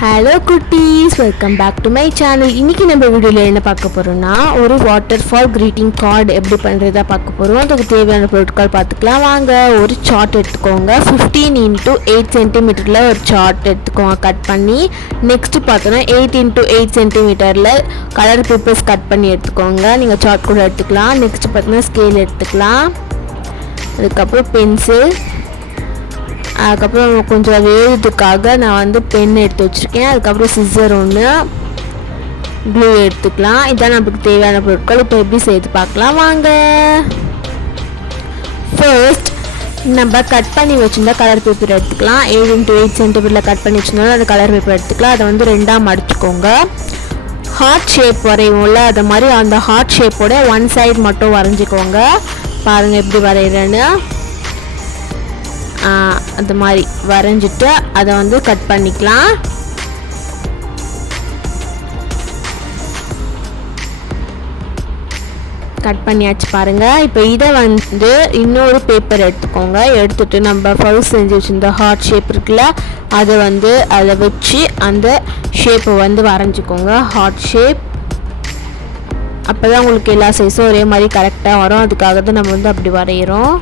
Hello குட்டீஸ், welcome back to my channel. இன்றைக்கி நம்ம வீடியோவில் என்ன பார்க்க போகிறோம்னா, ஒரு வாட்டர்ஃபால் க்ரீட்டிங் கார்டு எப்படி பண்ணுறதா பார்க்க போகிறோம். அதுக்கு தேவையான பொருட்கள் பார்த்துக்கலாம் வாங்க. ஒரு சார்ட் எடுத்துக்கோங்க, 15 × 8 சென்டிமீட்டரில் ஒரு சார்ட் எடுத்துக்கோங்க கட் பண்ணி. நெக்ஸ்ட்டு பார்த்தோன்னா 8 × 8 சென்டிமீட்டரில் கலர் பேப்பர்ஸ் கட் பண்ணி எடுத்துக்கோங்க. நீங்கள் சார்ட் கூட எடுத்துக்கலாம். நெக்ஸ்ட்டு பார்த்தீங்கன்னா ஸ்கேல் எடுத்துக்கலாம். அதுக்கப்புறம் பென்சில், அதுக்கப்புறம் கொஞ்சம் வேறதுக்காக நான் வந்து பென் எடுத்து வச்சுருக்கேன். அதுக்கப்புறம் சிசர் ஒன்று, க்ளூ எடுத்துக்கலாம். இதான் நமக்கு தேவையான பொருட்கள். இப்போ எப்படி சேர்த்து பார்க்கலாம் வாங்க. ஃபர்ஸ்ட் நம்ம கட் பண்ணி வச்சுருந்தா கலர் பேப்பர் எடுத்துக்கலாம். 7 × 8 சென்டிமீட்டரில் கட் பண்ணி வச்சுருந்தாலும் அந்த கலர் பேப்பர் எடுத்துக்கலாம். அதை வந்து ரெண்டாக மடிச்சுக்கோங்க. ஹார்ட் ஷேப் வரையும்ல, அது மாதிரி அந்த ஹார்ட் ஷேப்போட ஒன் சைடு மட்டும் வரைஞ்சிக்கோங்க. பாருங்கள் எப்படி வரைகிறேன்னு. அந்த மாதிரி வரைஞ்சிட்டு அதை வந்து கட் பண்ணிக்கலாம். கட் பண்ணியாச்சு பாருங்கள். இப்போ இதை வந்து இன்னொரு பேப்பர் எடுத்துக்கோங்க. எடுத்துகிட்டு நம்ம ஃபர்ஸ்ட் செஞ்சு வச்சுருந்த ஹார்ட் ஷேப் இருக்குல்ல, அதை வந்து அதை வச்சு அந்த ஷேப்பை வந்து வரைஞ்சிக்கோங்க. ஹார்ட் ஷேப் அப்போ தான் உங்களுக்கு எல்லா சைஸும் ஒரே மாதிரி கரெக்டாக வரும். அதுக்காக தான் நம்ம வந்து அப்படி வரைகிறோம்.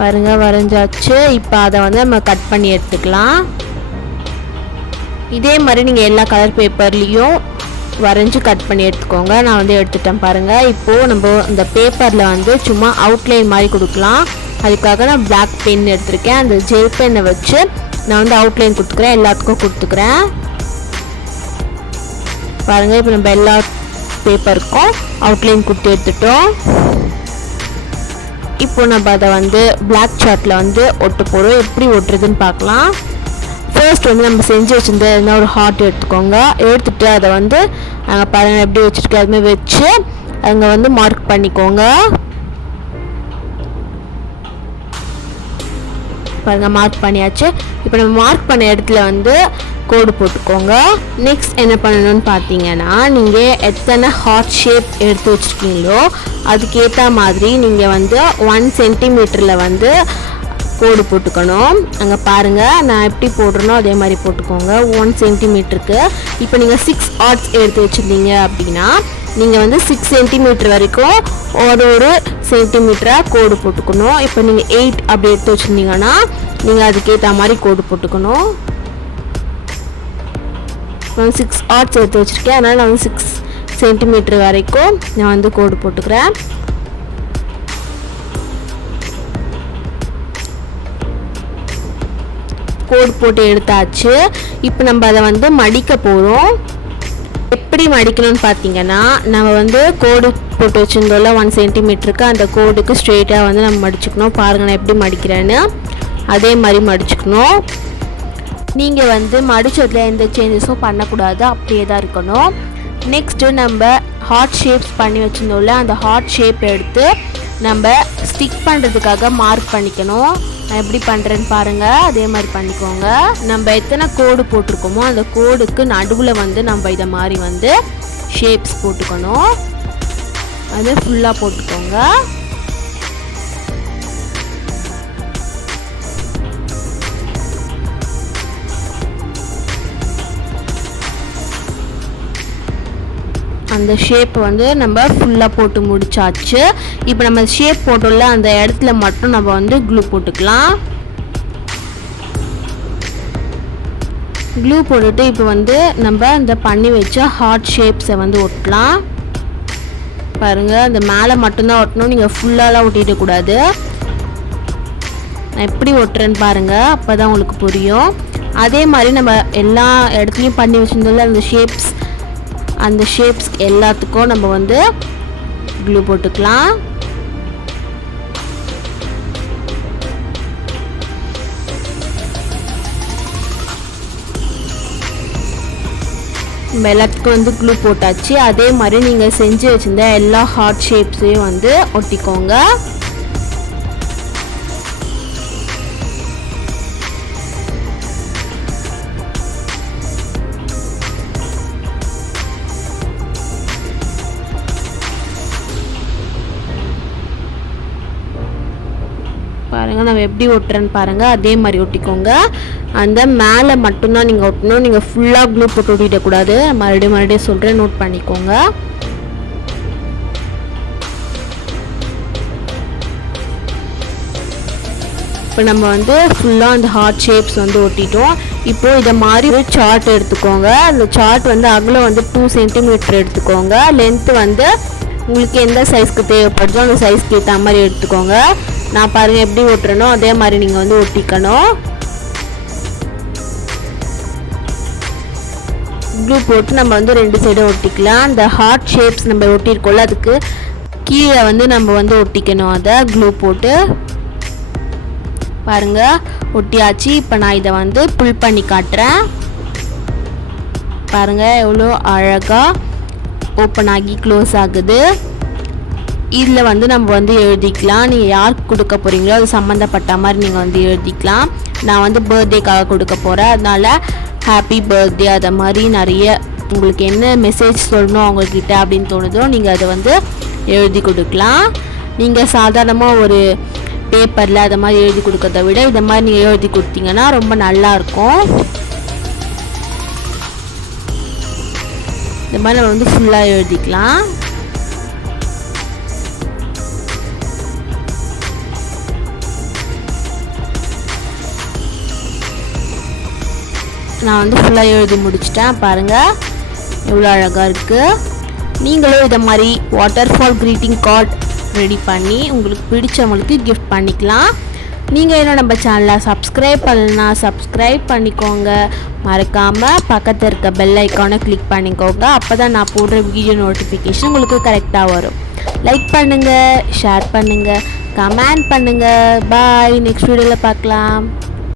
பாருங்க வரைஞ்சாச்சு. இப்போ அதை வந்து நம்ம கட் பண்ணி எடுத்துக்கலாம். இதே மாதிரி நீங்கள் எல்லா கலர் பேப்பர்லேயும் வரைஞ்சி கட் பண்ணி எடுத்துக்கோங்க. நான் வந்து எடுத்துட்டேன் பாருங்கள். இப்போது நம்ம இந்த பேப்பரில் வந்து சும்மா அவுட்லைன் மாதிரி கொடுக்கலாம். அதுக்காக நான் பிளாக் பென் எடுத்திருக்கேன். அந்த ஜெல் பென்னை வச்சு நான் வந்து அவுட்லைன் கொடுத்துக்கிறேன். எல்லாத்துக்கும் கொடுத்துக்கிறேன் பாருங்கள். இப்போ நம்ம எல்லா பேப்பருக்கும் அவுட்லைன் கொடுத்து எடுத்துட்டோம். இப்போ நம்ம அதை வந்து பிளாக் சார்ட்டில் வந்து ஒட்ட போகிறோம். எப்படி ஒட்டுறதுன்னு பார்க்கலாம். ஃபர்ஸ்ட் வந்து நம்ம செஞ்சு வச்சுருந்த என்ன ஒரு ஹார்ட் எடுத்துக்கோங்க. எடுத்துகிட்டு அதை வந்து அங்கே பாருங்கள் எப்படி வச்சுருக்கேன், அதுமாதிரி வச்சு அங்கே வந்து மார்க் பண்ணிக்கோங்க. பாருங்கள் மார்க் பண்ணியாச்சு. இப்போ நம்ம மார்க் பண்ண இடத்துல வந்து கோடு போட்டுக்கோங்க. நெக்ஸ்ட் என்ன பண்ணணும்னு பார்த்தீங்கன்னா, நீங்கள் எத்தனை ஹார்ட் ஷேப் எடுத்து வச்சுருக்கீங்களோ அதுக்கேற்ற மாதிரி நீங்கள் வந்து 1 சென்டிமீட்டரில் வந்து கோடு போட்டுக்கணும். அங்கே பாருங்கள் நான் எப்படி போடுறனோ அதே மாதிரி போட்டுக்கோங்க 1 சென்டிமீட்டருக்கு. இப்போ நீங்கள் 6 ஹார்ட்ஸ் எடுத்து வச்சுருந்தீங்க அப்படின்னா நீங்கள் வந்து 6 சென்டிமீட்டர் வரைக்கும் ஒரு சென்டிமீட்டராக கோடு போட்டுக்கணும். இப்போ நீங்கள் 8 அப்படி எடுத்து வச்சுருந்தீங்கன்னா நீங்கள் அதுக்கேற்ற மாதிரி கோடு போட்டுக்கணும். 6 ஹார்ட்ஸ் எடுத்து வச்சுருக்கேன், அதனால் நான் வந்து 6 சென்டிமீட்டர் வரைக்கும் நான் வந்து கோடு போட்டுக்கிறேன். கோடு போட்டு எடுத்தாச்சு. இப்போ நம்ம அதை வந்து மடிக்க போகிறோம். எப்படி மடிக்கணும்னு பார்த்தீங்கன்னா, நம்ம வந்து கோடு போட்டு வச்சுருந்தோம்ல 1 சென்டிமீட்டருக்கு, அந்த கோடுக்கு ஸ்ட்ரெயிட்டாக வந்து நம்ம மடிச்சுக்கணும். பாருங்கள் நான் எப்படி மடிக்கிறேன்னு, அதே மாதிரி மடிச்சுக்கணும். நீங்கள் வந்து மடிச்சதில் எந்த சேஞ்சஸும் பண்ணக்கூடாது, அப்படியே தான் இருக்கணும். நெக்ஸ்ட்டு நம்ம ஹார்ட் ஷேப்ஸ் பண்ணி வச்சுருந்தோம்ல, அந்த ஹார்ட் ஷேப் எடுத்து நம்ம ஸ்டிக் பண்ணுறதுக்காக மார்க் பண்ணிக்கணும். நான் எப்படி பண்ணுறேன்னு பாருங்கள், அதே மாதிரி பண்ணிக்கோங்க. நம்ம எத்தனை கோடு போட்டிருக்கோமோ அந்த கோடுக்கு நடுவில் வந்து நம்ம இதை மாதிரி வந்து ஷேப்ஸ் போட்டுக்கணும். அது ஃபுல்லாக போட்டுக்கோங்க. அந்த ஷேப் வந்து நம்ம ஃபுல்லாக போட்டு முடிச்சாச்சு. இப்போ நம்ம ஷேப் போட்டோம்ல அந்த இடத்துல மட்டும் நம்ம வந்து க்ளூ போட்டுக்கலாம். க்ளூ போட்டுட்டு இப்போ வந்து நம்ம இந்த பண்ணி வச்ச ஹார்ட் ஷேப்ஸை வந்து ஒட்டலாம். பாருங்கள் அந்த மேலே மட்டும்தான் ஒட்டணும், நீங்கள் ஃபுல்லாலாம் ஒட்டிடக்கூடாது. நான் எப்படி ஒட்டுறேன்னு பாருங்கள், அப்போ தான் உங்களுக்கு புரியும். அதே மாதிரி நம்ம எல்லா இடத்துலையும் பண்ணி வச்சுருந்தோம்ல அந்த ஷேப்ஸ் எல்லாத்துக்கும் நம்ம வந்து க்ளூ போட்டுக்கலாம். நம்ம எல்லாத்துக்கும் வந்து க்ளூ போட்டாச்சு. அதே மாதிரி நீங்கள் செஞ்சு வச்சுருந்த எல்லா ஹார்ட் ஷேப்ஸையும் வந்து ஒட்டிக்கோங்க. பாருங்கள் நான் எப்படி ஒட்டுறேன்னு பாருங்கள். அதே மாதிரி ஒட்டிக்கோங்க. அந்த மேலே மட்டும்தான் நீங்கள் ஒட்டணும். நீங்கள் ஃபுல்லாக க்ளூ போட்டு ஒட்டிடக்கூடாது. மறுபடியும் சொல்கிறேன், நோட் பண்ணிக்கோங்க. இப்போ நம்ம வந்து ஃபுல்லாக அந்த ஹார்ட் ஷேப்ஸ் வந்து ஒட்டிட்டோம். இப்போது இதை மாதிரி ஒரு சார்ட் எடுத்துக்கோங்க. அந்த சார்ட் வந்து அகலம் வந்து 2 சென்டிமீட்டர் எடுத்துக்கோங்க. லென்த்து வந்து உங்களுக்கு எந்த சைஸ்க்கு தேவைப்படுதோ அந்த சைஸ்க்கு ஏற்ற மாதிரி எடுத்துக்கோங்க. நான் பாருங்கள் எப்படி ஒட்டுறனோ அதே மாதிரி நீங்கள் வந்து ஒட்டிக்கணும். க்ளூ போட்டு நம்ம வந்து 2 சைடும் ஒட்டிக்கலாம். அந்த ஹார்ட் ஷேப்ஸ் நம்ம ஒட்டியிருக்கோம்ல அதுக்கு கீழே வந்து நம்ம வந்து ஒட்டிக்கணும். அதை க்ளூ போட்டு பாருங்கள் ஒட்டியாச்சு. இப்போ நான் இதை வந்து புல் பண்ணி காட்டுறேன். பாருங்கள் எவ்வளோ அழகாக ஓப்பன் ஆகி க்ளோஸ் ஆகுது. இதில் வந்து நம்ம வந்து எழுதிக்கலாம். நீங்கள் யாருக்கு கொடுக்க போகிறீங்களோ அது சம்மந்தப்பட்ட மாதிரி நீங்கள் வந்து எழுதிக்கலாம். நான் வந்து பர்த்டேக்காக கொடுக்க போகிறேன். அதனால் ஹாப்பி பர்த்டே அதை மாதிரி நிறைய உங்களுக்கு என்ன மெசேஜ் சொல்லணும் அவங்கக்கிட்ட அப்படின்னு தோணுதோ நீங்கள் அதை வந்து எழுதி கொடுக்கலாம். நீங்கள் சாதாரணமாக ஒரு பேப்பரில் அதை மாதிரி எழுதி கொடுக்கறத விட இதை மாதிரி நீங்கள் எழுதி கொடுத்தீங்கன்னா ரொம்ப நல்லாயிருக்கும். இந்த மாதிரி நம்ம வந்து ஃபுல்லாக எழுதிக்கலாம். நான் வந்து ஃபுல்லாக எழுதி முடிச்சிட்டேன். பாருங்கள் எவ்வளோ அழகாக இருக்குது. நீங்களும் இதை மாதிரி வாட்டர்ஃபால் க்ரீட்டிங் கார்ட் ரெடி பண்ணி உங்களுக்கு பிடிச்சவங்களுக்கு கிஃப்ட் பண்ணிக்கலாம். நீங்கள் இன்னும் நம்ம சேனலை சப்ஸ்கிரைப் பண்ணலன்னா சப்ஸ்கிரைப் பண்ணிக்கோங்க. மறக்காமல் பக்கத்தில் இருக்க பெல் ஐக்கானை கிளிக் பண்ணிக்கோங்க. அப்போ தான் நான் போடுற வீடியோ நோட்டிஃபிகேஷன் உங்களுக்கு கரெக்டாக வரும். லைக் பண்ணுங்கள், ஷேர் பண்ணுங்கள், கமெண்ட் பண்ணுங்கள். பாய், நெக்ஸ்ட் வீடியோவில் பார்க்கலாம்.